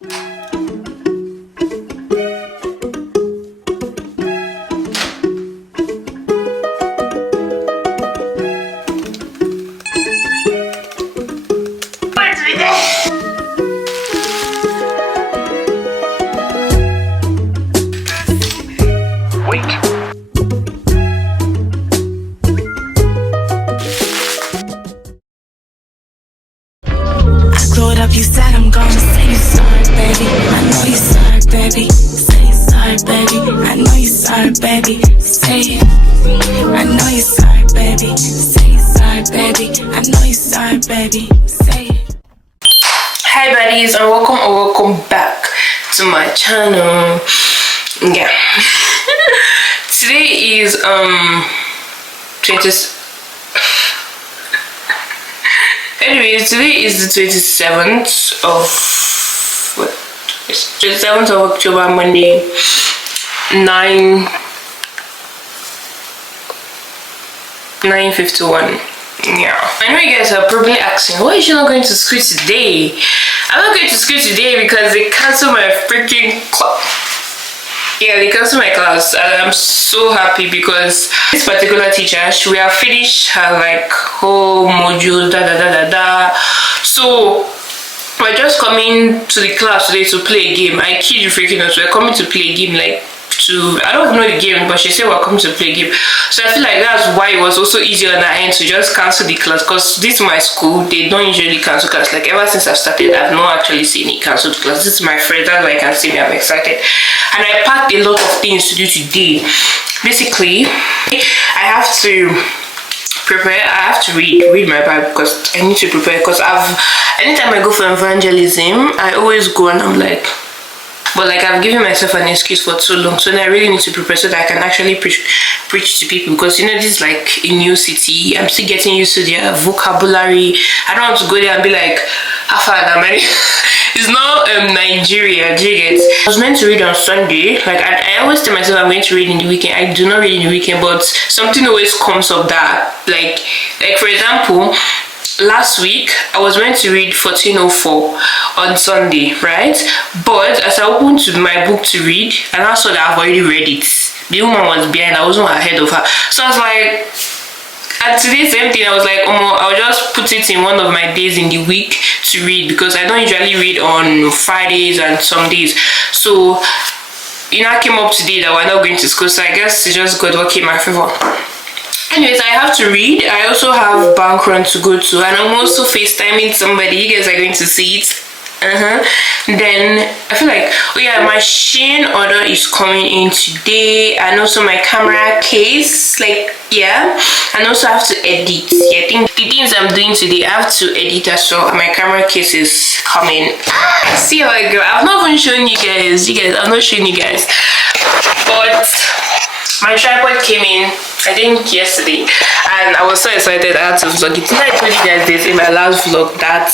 You said I'm gonna say you sorry, baby. I know you sorry, baby. Say you sorry, baby. I know you sorry, baby. Say it. I know you sorry, baby. Say you sorry, baby. I know you sorry, baby. Say it. Hi buddies, and welcome back to my channel. Yeah. Today is 20. Anyways, today is the 27th of 27th of October, Monday, 9:51. Yeah, I know you guys are probably asking, why is she not going to school today? I'm not going to school today because they canceled my freaking class. Yeah, they canceled my class, and I'm so happy because this particular teacher, we have finished her like whole module, so we're just coming to the class today to play a game. I kid you freaking not, we're coming to play a game, like I don't know the game, but she said we're coming to play a game. So I feel like that's why it was also easier on our end to just cancel the class, because this is my school, they don't usually cancel class. Like ever since I've started, I've not actually seen any cancelled class. This is my friend, that's why I can see me, I'm excited. And I packed a lot of things to do today. Basically, I have to prepare, I have to read my Bible, because I need to prepare, because anytime I go for evangelism, I always go and I'm like, but like I've given myself an excuse for too long, so now I really need to prepare so that I can actually preach to people, because you know, this is like a new city. I'm still getting used to their vocabulary. I don't want to go there and be like, it's not Nigeria, do you get? I was meant to read on Sunday. Like I always tell myself I'm going to read in the weekend. I do not read in the weekend, but something always comes of that. Like for example, last week I was meant to read 1404 on Sunday, right? But as I opened to my book to read, and I saw that I've already read it. The woman was behind, I wasn't ahead of her. So I was like, and today same thing, I was like, I'll just put it in one of my days in the week to read, because I don't usually read on Fridays and some days. So you know, I came up today that we're not going to school, so I guess it's just God working in my favor. Anyways, I have to read. I also have bank run to go to, and I'm also FaceTiming somebody. You guys are going to see it. Then I feel like, oh yeah, my SHEIN order is coming in today, and also my camera case, like, yeah, and also I have to edit. Yeah, I think the things I'm doing today, I have to edit as well. My camera case is coming. See how I go. I've not even shown you guys. I've not shown you guys, but my tripod came in, I think yesterday, and I was so excited I had to vlog it. I told you guys this in my last vlog that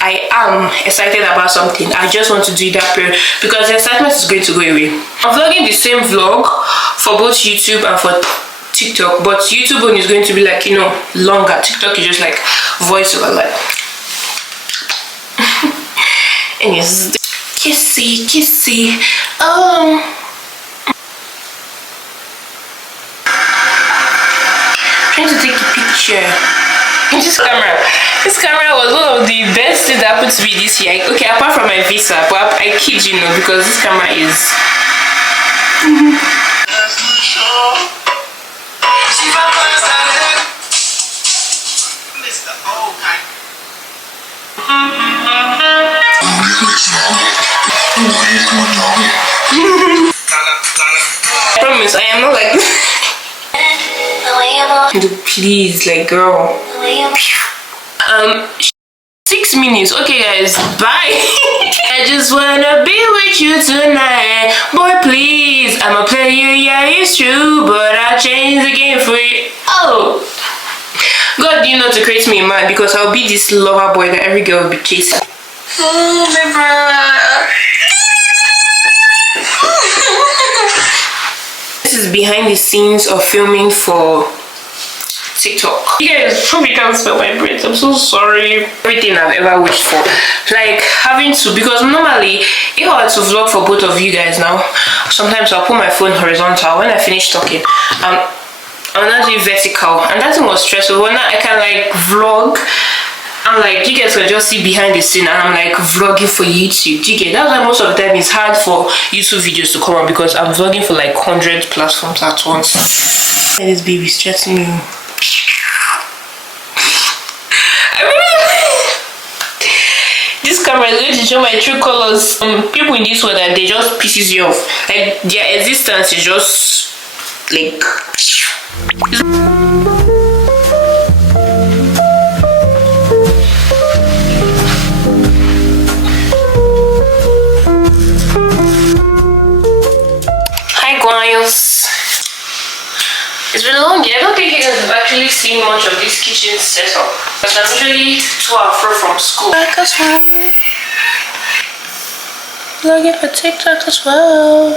I am excited about something. I just want to do that period, because the excitement is going to go away. I'm vlogging the same vlog for both YouTube and for TikTok, but YouTube one is going to be like, you know, longer. TikTok is just like voiceover, like. Anyways, kissy. Trying to take a picture. This camera was one of the best things that happened to me this year. Okay, apart from my visa, but I kid you know, because this camera is I promise I am not like please, like, girl. 6 minutes. Okay guys, bye. I just wanna be with you tonight, boy, please. I'ma play you, yeah, it's true, but I'll change the game for you. Oh God, you know to create me a man, because I'll be this lover boy that every girl will be chasing. Oh my brother. This is behind the scenes of filming for TikTok. You guys probably can't spell my braids. I'm so sorry. Everything I've ever wished for, like having to, because normally if I were to vlog for both of you guys now, sometimes I'll put my phone horizontal. When I finish talking, I'll not do vertical, and that thing was stressful. When I can like vlog, I'm like, you guys can just see behind the scene, and I'm like vlogging for YouTube. Do you get? That's why most of the time it's hard for YouTube videos to come on, because I'm vlogging for like 100 platforms at once. And this baby stressing me. This camera is going to show my true colors. People in this world, and they just pisses you off. Like their existence is just like. Hi guys. It's been a long day. I don't think you guys have actually seen much of this kitchen setup, because I'm usually to or fro from school. That's fine. Vlogging for TikTok as well.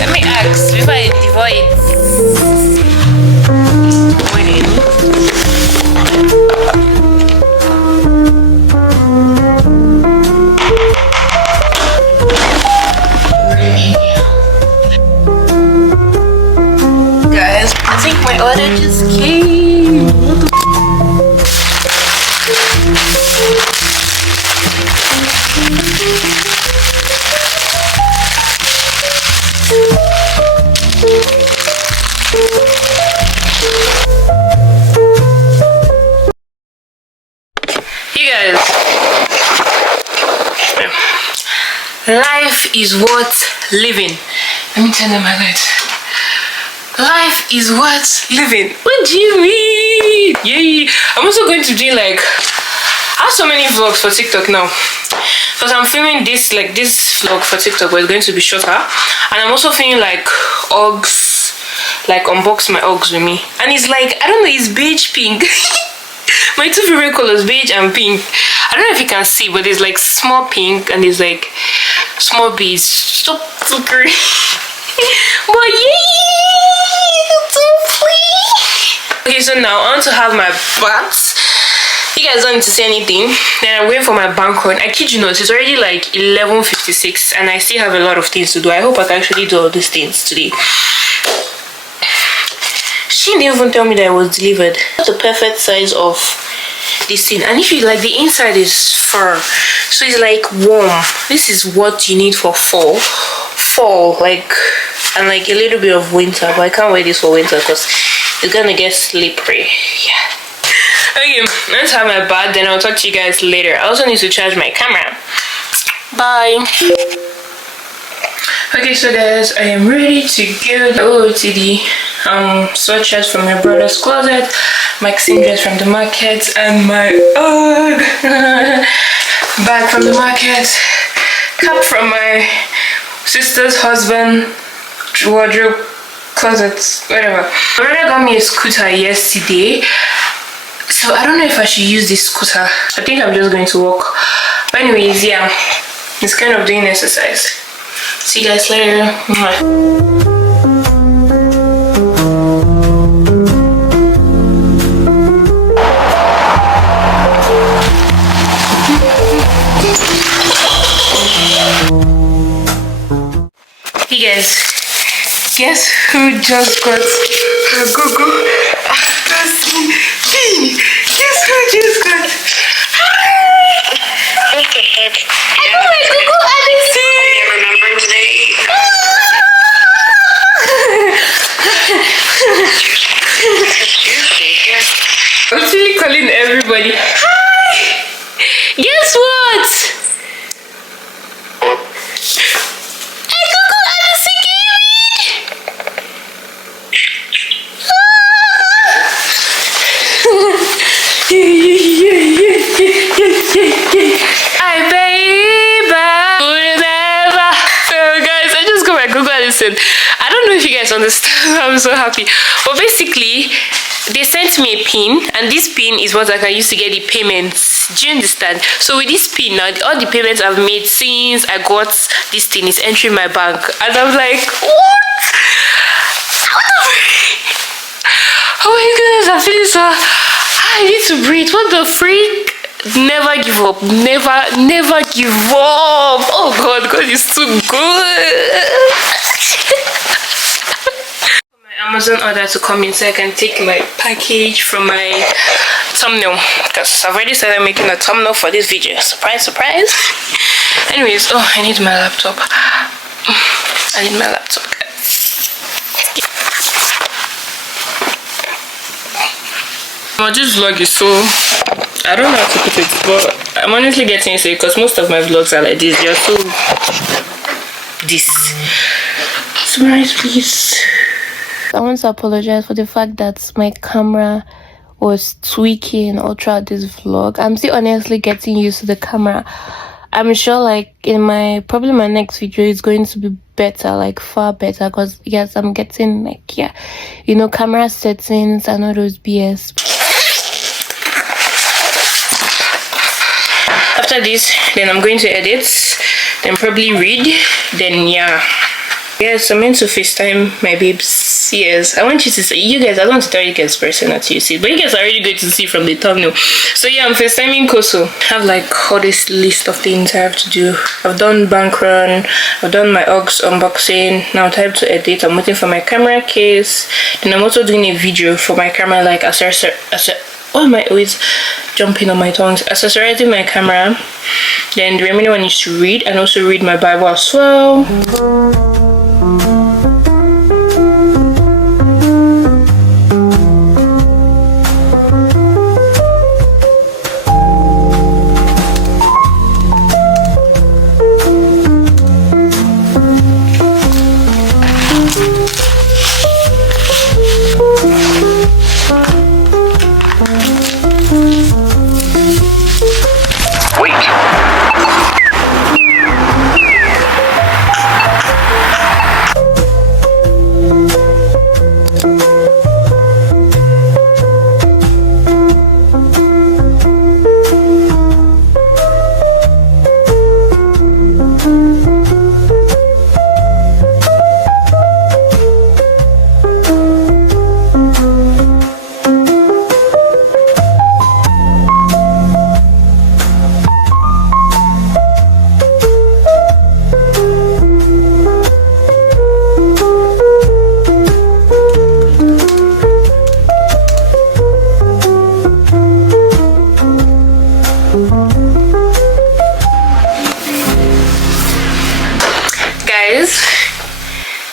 Let me ask before I divide. My order just came. You guys, life is worth living. Let me turn on my light. Life is worth living. What do you mean? Yay! I'm also going to do like, I have so many vlogs for TikTok now, because I'm filming this vlog for TikTok, but it's going to be shorter. And I'm also filming like Uggs, like unbox my Uggs with me. And it's like, I don't know, it's beige pink. My two favorite colors, beige and pink. I don't know if you can see, but it's like small pink and it's like small beige. Stop flickering. But yay! Okay, so now I want to have my baths. You guys don't need to say anything. Then I'm waiting for my bank run. I kid you not, it's already like 11:56 and I still have a lot of things to do. I hope I can actually do all these things today. She didn't even tell me that it was delivered. That's the perfect size of this thing. And if you like, the inside is fur, so it's like warm. This is what you need for fall, like, and like a little bit of winter. But I can't wear this for winter because it's gonna get slippery. Yeah. Okay, let's have my bath, then I'll talk to you guys later. I also need to charge my camera. Bye. Okay, so guys, I am ready to go to the sweatshirt from my brother's closet, Maxine dress from the market, and my bag from the market, cap from my sister's husband wardrobe, closet, whatever. My brother got me a scooter yesterday, so I don't know if I should use this scooter. I think I'm just going to walk. But anyways, yeah, it's kind of doing exercise. See you guys later. Hey guys, guess who just got a go-go after seeing me? Guess who just got? What the heck? I got my go-go Odyssey! Remember today? I'm actually calling everybody. Hi! Guess what? Hi baby. So guys, I just got my Google Assistant. I don't know if you guys understand I'm so happy. But basically, they sent me a pin, and this pin is what I can use to get the payments. Do you understand? So with this pin now, all the payments I've made since I got this thing is entering my bank, and I'm like, what? Oh my goodness, I'm feeling so. I need to breathe. What the freak? Never give up. Never give up. Oh God, God is too good. Amazon order to come in so I can take my package from my thumbnail, because I've already started making a thumbnail for this video. Surprise, surprise. Anyways, oh, I need my laptop. I need my laptop, guys. Oh, this vlog is so, I don't know how to put it, but I'm honestly getting used to it because most of my vlogs are like this. They're so this. Summarize, please. I want to apologize for the fact that my camera was tweaking all throughout this vlog. I'm still honestly getting used to the camera. I'm sure like in my probably my next video is going to be better, like far better, because yes, I'm getting like, yeah, you know, camera settings and all those BS. After this, then I'm going to edit, then probably read, then yeah. Yes, I'm meant to FaceTime my babes. Yes, I want you to see, you guys, I don't want to tell you guys personally to see, but you guys are already going to see from the thumbnail. So yeah, I'm FaceTiming Koso. I have like all this list of things I have to do. I've done bank run, I've done my Uggs unboxing, now time to edit. I'm waiting for my camera case, and I'm also doing a video for my camera, like why am I always jumping on my tongues? Accessorizing my camera. Then the remaining one is to read, and also read my Bible as well.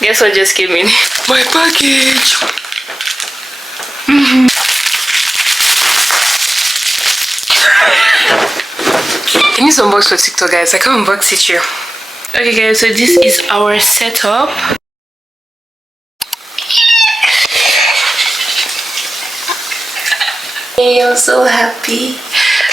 Guess what just came in? My package! I need some box for TikTok, guys. I can't unbox it here. Okay guys, so this is our setup. Hey, I'm so happy.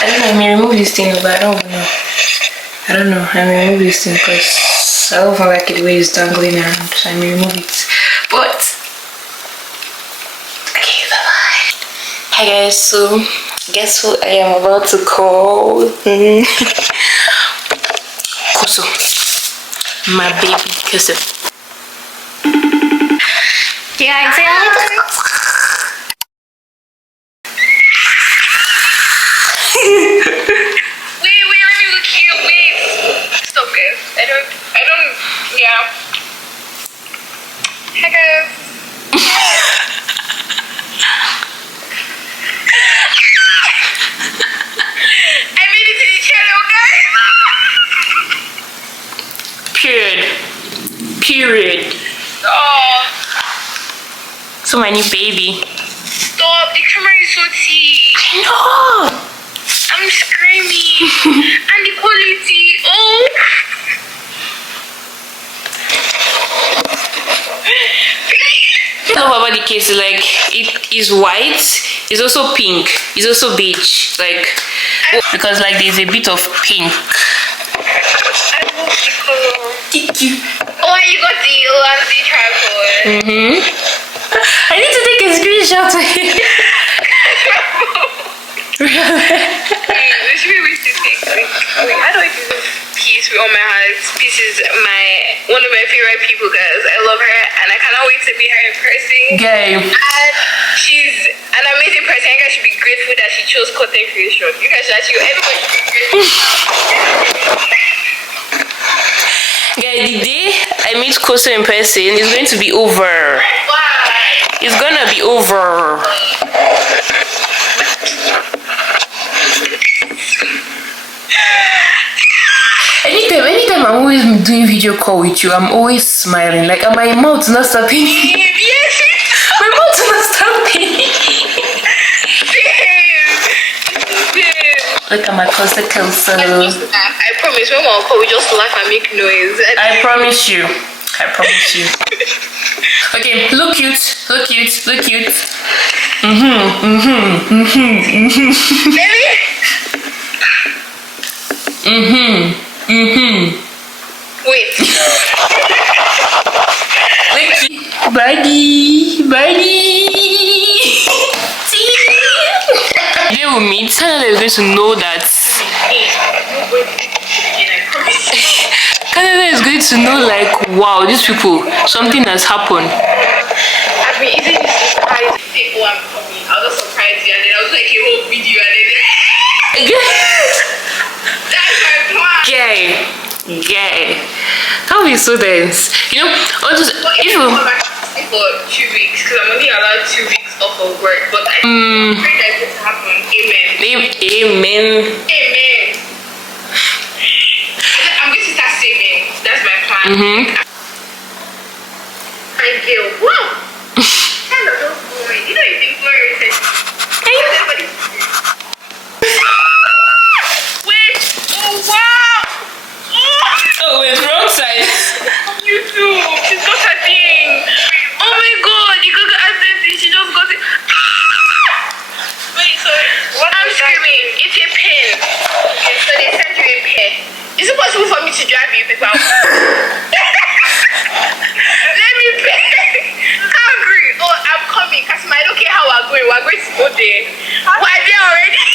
I don't know, I may remove this thing, but I don't know. I may remove this thing because I don't like it the way it's dangling around, so I may remove it. But okay, bye bye. Hi guys, so guess who I am about to call? Koso, my baby Koso. Yeah, say hi. Wait, let me look here. Wait, stop, guys. I don't. Yeah. Hi guys. I made it to the channel, guys. Period. Oh. So my new baby. Stop, the camera is so cheap. I know. I'm screaming. And the quality. Oh. Love about the case is like it is white, it's also pink, it's also beige, like because like there's a bit of pink. I love the color. Thank you. Oh, you got the tripod. I need to take a screenshot of it. This really to take. How do I do this? Peace with all my heart. Peace is one of my favorite people, guys. I love her, and I cannot wait to meet her in person. Game. And she's an amazing person. You guys should be grateful that she chose content creation. You guys should actually everybody should be grateful. Guys, the day I meet Koso in person is going to be over. Wow. It's gonna be over. Anytime I'm always doing video call with you, I'm always smiling. Like, my mouth's not stopping. Yes. My mouth's not stopping. Look at my Koso. I promise, when we'll call, we just laugh and make noise. I promise you. I promise you. Okay, look cute. Look cute. Look cute. Baby? Wait. Buddy. They will meet. Canada is going to know that. Canada is going to know, like, wow, these people, something has happened. I mean, isn't it surprising? Say, oh, I'm coming. I'll just surprise you, and then I'll take a whole video, and then that's my plan. Gay. That would be so dense. You know, also, if you come back for 2 weeks, because I'm only allowed 2 weeks off of work, but I pray that it's going to happen. Amen. I'm going to start saving. That's my plan. I get wow. Kind of those boys. You know, you think boys. Wait. Oh wow. oh, it's wrong side. You too. She's got her thing. Oh my god, you got the AdSense. She just got it. Wait, sorry. I'm screaming. It's a pen. Okay, so they sent you a pen. Is it possible for me to drive you people? Let me pay. Calgary. Oh, I'm coming. Because I don't care how we're going. We're going to go there. We're there already.